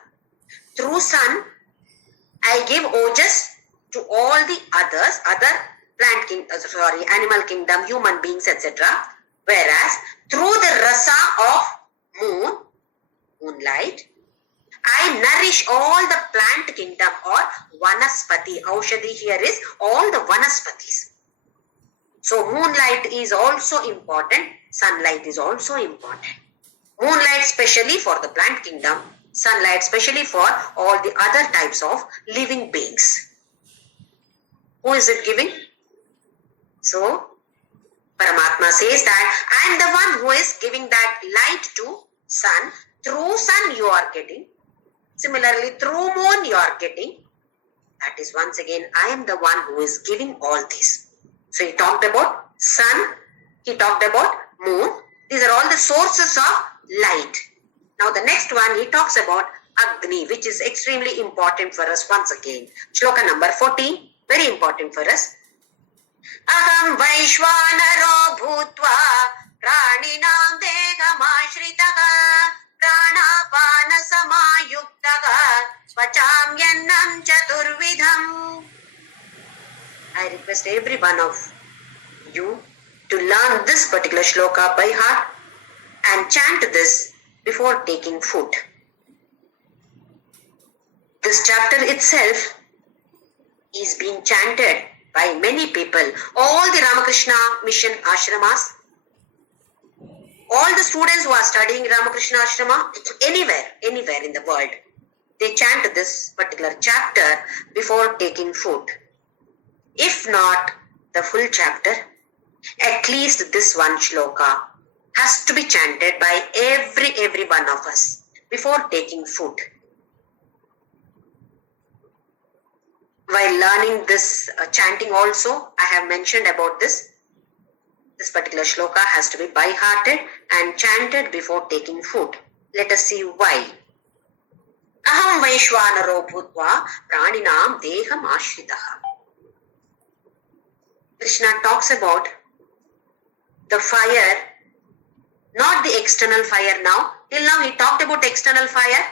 Through sun, I give ojas to all the other plant kingdom, animal kingdom, human beings, etc. Whereas through the rasa of moonlight, I nourish all the plant kingdom or vanaspati. Aushadhi here is all the vanaspatis. So moonlight is also important. Sunlight is also important. Moonlight specially for the plant kingdom. Sunlight specially for all the other types of living beings. Who is it giving? So Paramatma says that I am the one who is giving that light to sun. Through sun you are getting. Similarly, through moon you are getting. That is once again, I am the one who is giving all this. So he talked about sun, he talked about moon. These are all the sources of light. Now the next one, he talks about Agni, which is extremely important for us once again. Shloka number 14, very important for us. Aham Vaishwanaro Bhutva Praninam Degamashritaka Pranapana Samayuktaga Svachamyannam Chaturvidham. I request every one of you to learn this particular shloka by heart and chant this before taking food. This chapter itself is being chanted by many people. All the Ramakrishna mission ashramas, all the students who are studying Ramakrishna ashrama, anywhere in the world, they chant this particular chapter before taking food. If not the full chapter, at least this one shloka has to be chanted by every one of us before taking food. While learning this chanting also, I have mentioned about this. This particular shloka has to be by-hearted and chanted before taking food. Let us see why. Aham Vaishwanaro Bhutva Praninam Deham Ashritaha. Krishna talks about the fire, not the external fire now. Till now he talked about external fire.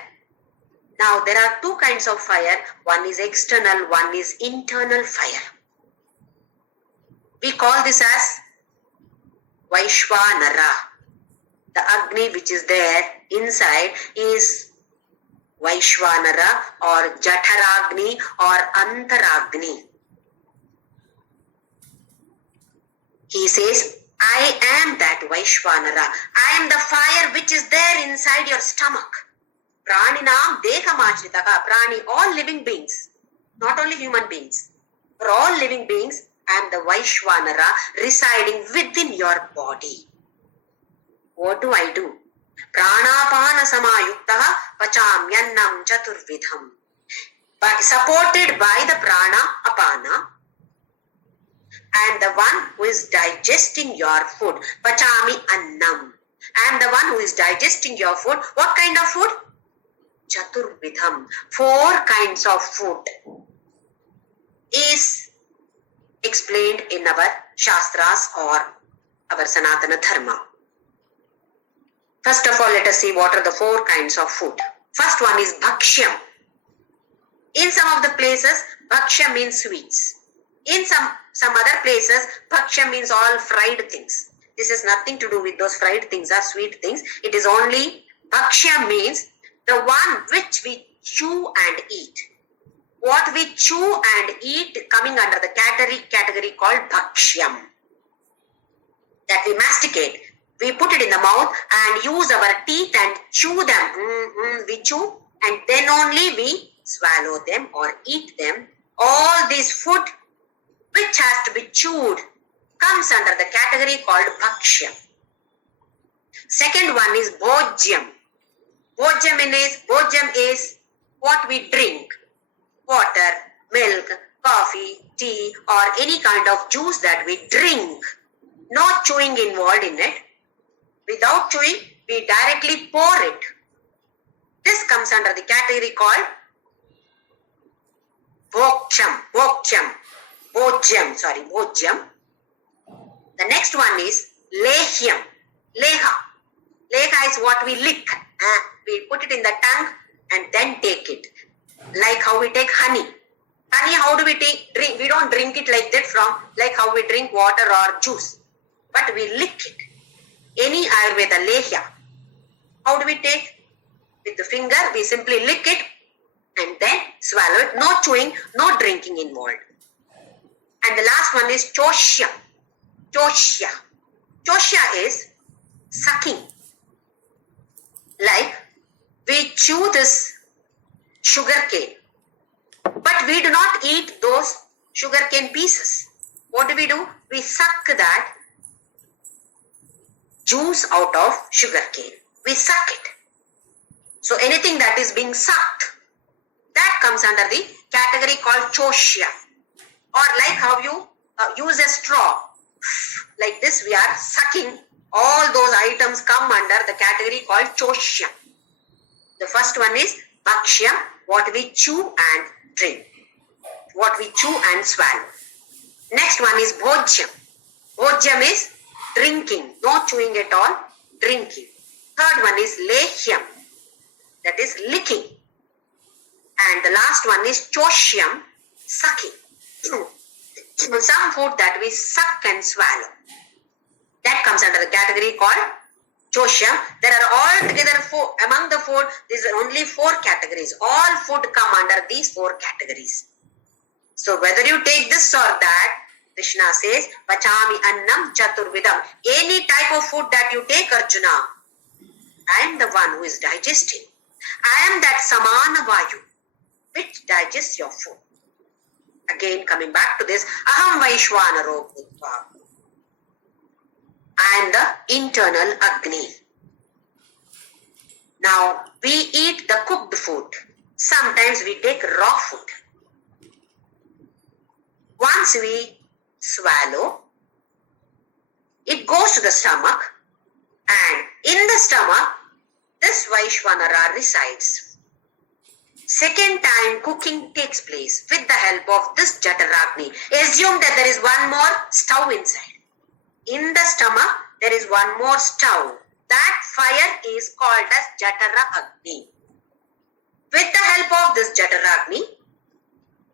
Now there are two kinds of fire. One is external, one is internal fire. We call this as Vaishwanara. The Agni which is there inside is Vaishwanara or Jatharagni or Antaragni. He says, I am that Vaishwanara. I am the fire which is there inside your stomach. Praninam Dehamashritaka. Prani, all living beings. Not only human beings. For all living beings, I am the Vaishwanara residing within your body. What do I do? Pranapana Samayuktaha Pachamyannam Chaturvidham. Supported by the prana, apana, and the one who is digesting your food, Pachami Annam. I am the one who is digesting your food. What kind of food? Chaturvidham. 4 kinds of food is explained in our Shastras or our Sanatana Dharma. First of all, let us see what are the 4 kinds of food. First one is Bhakshyam. In some of the places, Bhakshya means sweets. In some other places, Bhakshya means all fried things. This has nothing to do with those fried things or sweet things. It is only Bhakshya means the one which we chew and eat. What we chew and eat coming under the category called Bhakshyam. That we masticate. We put it in the mouth and use our teeth and chew them. We chew and then only we swallow them or eat them. All this food which has to be chewed comes under the category called Bhakshya. Second one is Bhojyam. Bhojyam is what we drink. Water, milk, coffee, tea or any kind of juice that we drink. No chewing involved in it. Without chewing, we directly pour it. This comes under the category called Bhojyam. The next one is Lehyam. Leha is what we lick. We put it in the tongue and then take it. Like how we take honey. Honey, how do we drink? We don't drink it like that like how we drink water or juice. But we lick it. Any Ayurveda Lehya. How do we take? With the finger, we simply lick it and then swallow it. No chewing, no drinking involved. And the last one is Choshya. Choshya is sucking. Like we chew this sugar cane, but we do not eat those sugar cane pieces. What do? We suck that juice out of sugar cane. We suck it. So anything that is being sucked, that comes under the category called Choshya. Or like how you use a straw. Like this we are sucking. All those items come under the category called Choshya. The first one is Bhakshya, what we chew and drink. What we chew and swallow. Next one is Bhojyam. Bhojyam is drinking. No chewing at all. Drinking. Third one is Lehyam. That is licking. And the last one is Choshyam. Sucking. Some food that we suck and swallow. That comes under the category called Choshya. There are all together among the food, these are only 4 categories. All food come under these 4 categories. So whether you take this or that, Krishna says, Vachami annam chaturvidam. Any type of food that you take, Arjuna, I am the one who is digesting. I am that samana vayu, which digests your food. Again, coming back to this, aham vaishwanaro bhutva. I am the internal Agni. Now, we eat the cooked food. Sometimes we take raw food. Once we swallow, it goes to the stomach, and in the stomach, this Vaishwanara resides. Second time cooking takes place with the help of this Jataragni. Assume that there is one more stove inside. In the stomach, there is one more stove. That fire is called as Jatara Agni. With the help of this Jataragni,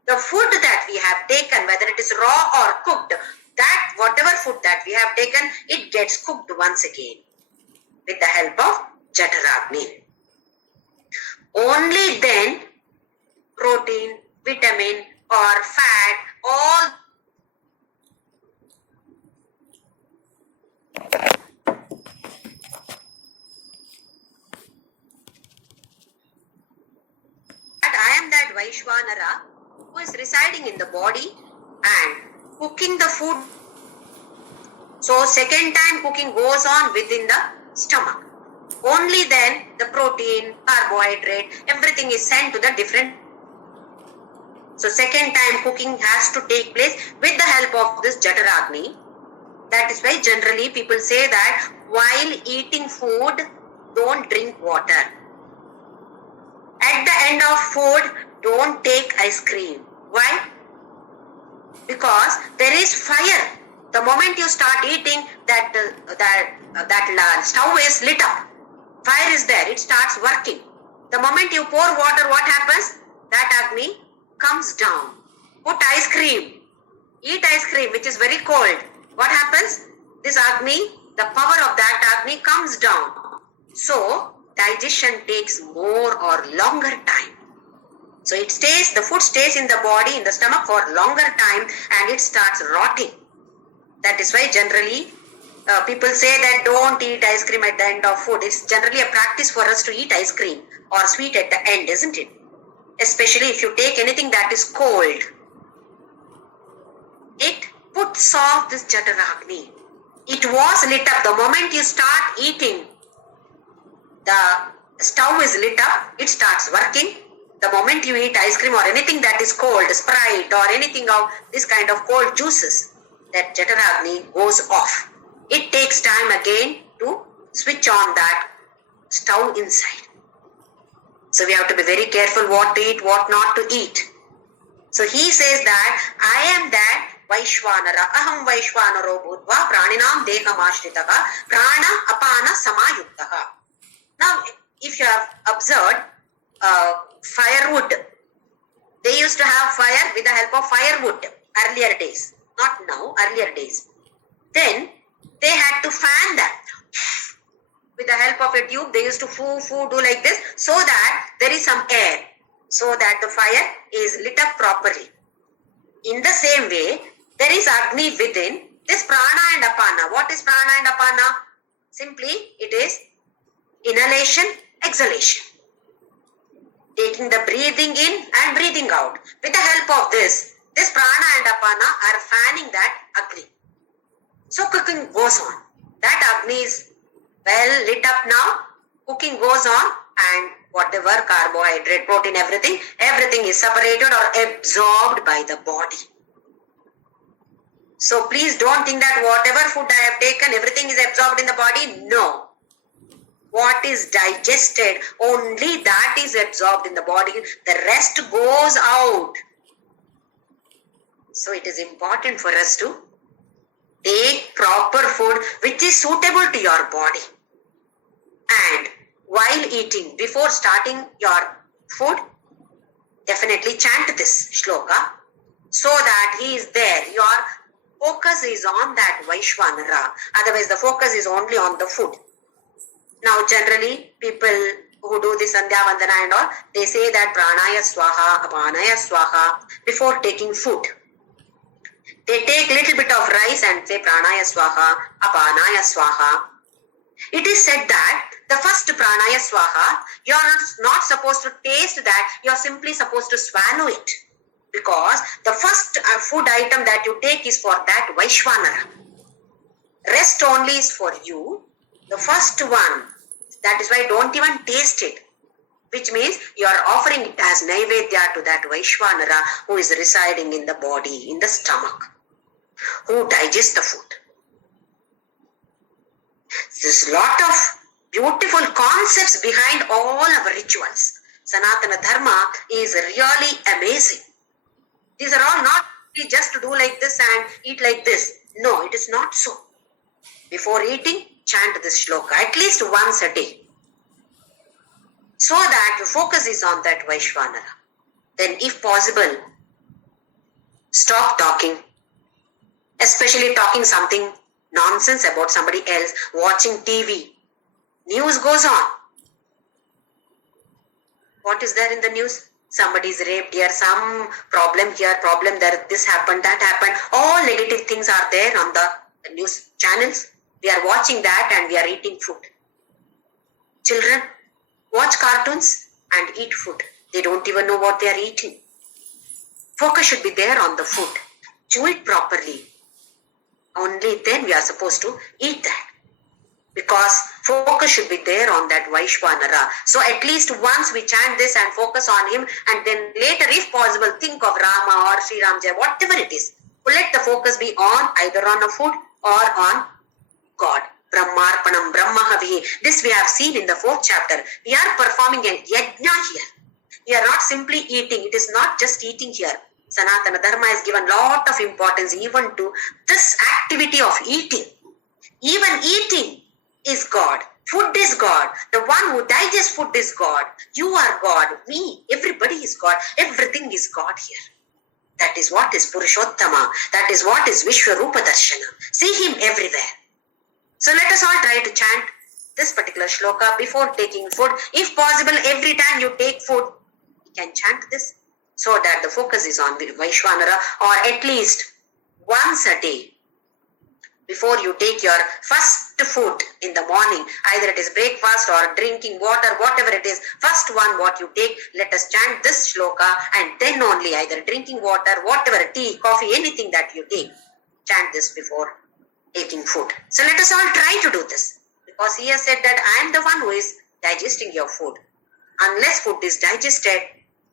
the food that we have taken, whether it is raw or cooked, that whatever food that we have taken, it gets cooked once again with the help of Jataragni. Only then protein, vitamin or fat, all I am that Vaishwanara who is residing in the body and cooking the food. So second time cooking goes on within the stomach. Only then the protein, carbohydrate, everything is sent to the different. So second time cooking has to take place with the help of this Jataragni. That is why generally people say that while eating food, don't drink water. At the end of food, don't take ice cream. Why? Because there is fire. The moment you start eating, that stove is lit up. Fire is there. It starts working. The moment you pour water, what happens? That Agni comes down. Put ice cream. Eat ice cream, which is very cold. What happens? This Agni, the power of that Agni comes down. So, digestion takes more or longer time. So the food stays in the body, in the stomach for longer time, and it starts rotting. That is why generally people say that don't eat ice cream at the end of food. It's generally a practice for us to eat ice cream or sweet at the end, isn't it? Especially if you take anything that is cold. It puts off this Jataragni. It was lit up. The moment you start eating, the stove is lit up, it starts working. The moment you eat ice cream or anything that is cold, Sprite or anything of this kind of cold juices, that Jataragni goes off. It takes time again to switch on that stove inside. So we have to be very careful what to eat, what not to eat. So he says that I am that Vaishwanara, aham Vaishwanaro bhutva praninam dehamashritaha prana apana samayuktaha. Now, if you have observed firewood, they used to have fire with the help of firewood earlier days, not now, earlier days. Then they had to fan that with the help of a tube. They used to do like this so that there is some air, so that the fire is lit up properly. In the same way, there is Agni within, this prana and apana. What is prana and apana? Simply, it is inhalation, exhalation. Taking the breathing in and breathing out. With the help of this prana and apana are fanning that Agni. So cooking goes on. That Agni is well lit up now. Cooking goes on, and whatever carbohydrate, protein, everything is separated or absorbed by the body. So please don't think that whatever food I have taken, everything is absorbed in the body. No. What is digested, only that is absorbed in the body. The rest goes out. So it is important for us to take proper food which is suitable to your body. And while eating, before starting your food, definitely chant this shloka so that he is there. Your focus is on that Vaishwanara. Otherwise, the focus is only on the food. Now, generally, people who do the Sandhya Vandana and all, they say that Pranaya Swaha, Apanaya Swaha before taking food. They take little bit of rice and say Pranaya Swaha, Apanaya Swaha. It is said that the first Pranaya Swaha, you are not supposed to taste that, you are simply supposed to swallow it. Because the first food item that you take is for that Vaishwanara. Rest only is for you. The first one, that is why don't even taste it. Which means you are offering it as Naivedya to that Vaishwanara who is residing in the body, in the stomach, who digests the food. There's a lot of beautiful concepts behind all our rituals. Sanatana Dharma is really amazing. These are all not just to do like this and eat like this. No, it is not so. Before eating, chant this shloka at least once a day. So that the focus is on that Vaishwanara. Then if possible, stop talking. Especially talking something nonsense about somebody else, watching TV. News goes on. What is there in the news? Somebody is raped here, some problem here, problem there, this happened, that happened. All negative things are there on the news channels. We are watching that and we are eating food. Children watch cartoons and eat food. They don't even know what they are eating. Focus should be there on the food. Chew it properly. Only then we are supposed to eat that. Because focus should be there on that Vaishwanara. So at least once we chant this and focus on him, and then later if possible think of Rama or Sri Ram Jai, whatever it is. Let the focus be on either on a food or on God, Brahmarpanam Brahmahavi. This we have seen in the 4th chapter. We are performing a yajna here. We are not simply eating. It is not just eating here. Sanatana Dharma has given lot of importance even to this activity of eating. Even eating is God. Food is God. The one who digests food is God. You are God. Me. Everybody is God. Everything is God here. That is what is Purushottama. That is what is Vishwarupa Darshana. See him everywhere. So let us all try to chant this particular shloka before taking food. If possible, every time you take food, you can chant this so that the focus is on Vaishwanara, or at least once a day. Before you take your first food in the morning, either it is breakfast or drinking water, whatever it is, first one what you take, let us chant this shloka, and then only either drinking water, whatever, tea, coffee, anything that you take, chant this before taking food. So let us all try to do this, because he has said that I am the one who is digesting your food. Unless food is digested,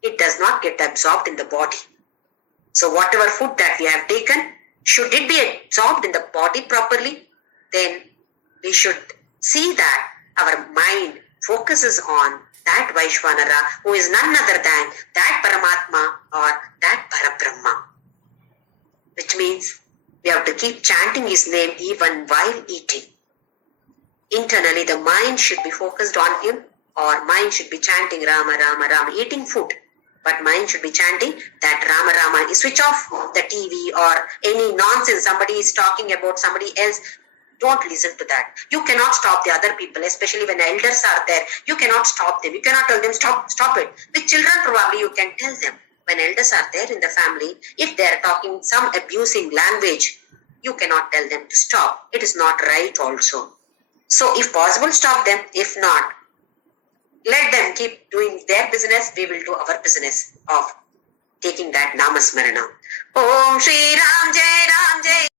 it does not get absorbed in the body. So whatever food that we have taken, should it be absorbed in the body properly, then we should see that our mind focuses on that Vaishwanara, who is none other than that Paramatma or that Parabrahma. Which means we have to keep chanting his name even while eating. Internally, the mind should be focused on him, or mind should be chanting Rama, Rama, Rama, eating food. But mind should be chanting that Rama, Rama. You switch off the TV or any nonsense somebody is talking about somebody else. Don't listen to that. You cannot stop the other people, especially when elders are there. You cannot stop them. You cannot tell them, stop it. With children, probably you can tell them. When elders are there in the family, if they are talking some abusing language, you cannot tell them to stop. It is not right also. So if possible, stop them. If not, let them keep doing their business. We will do our business of taking that Namasmarana. Om Shri Ram Jai Ram Jai.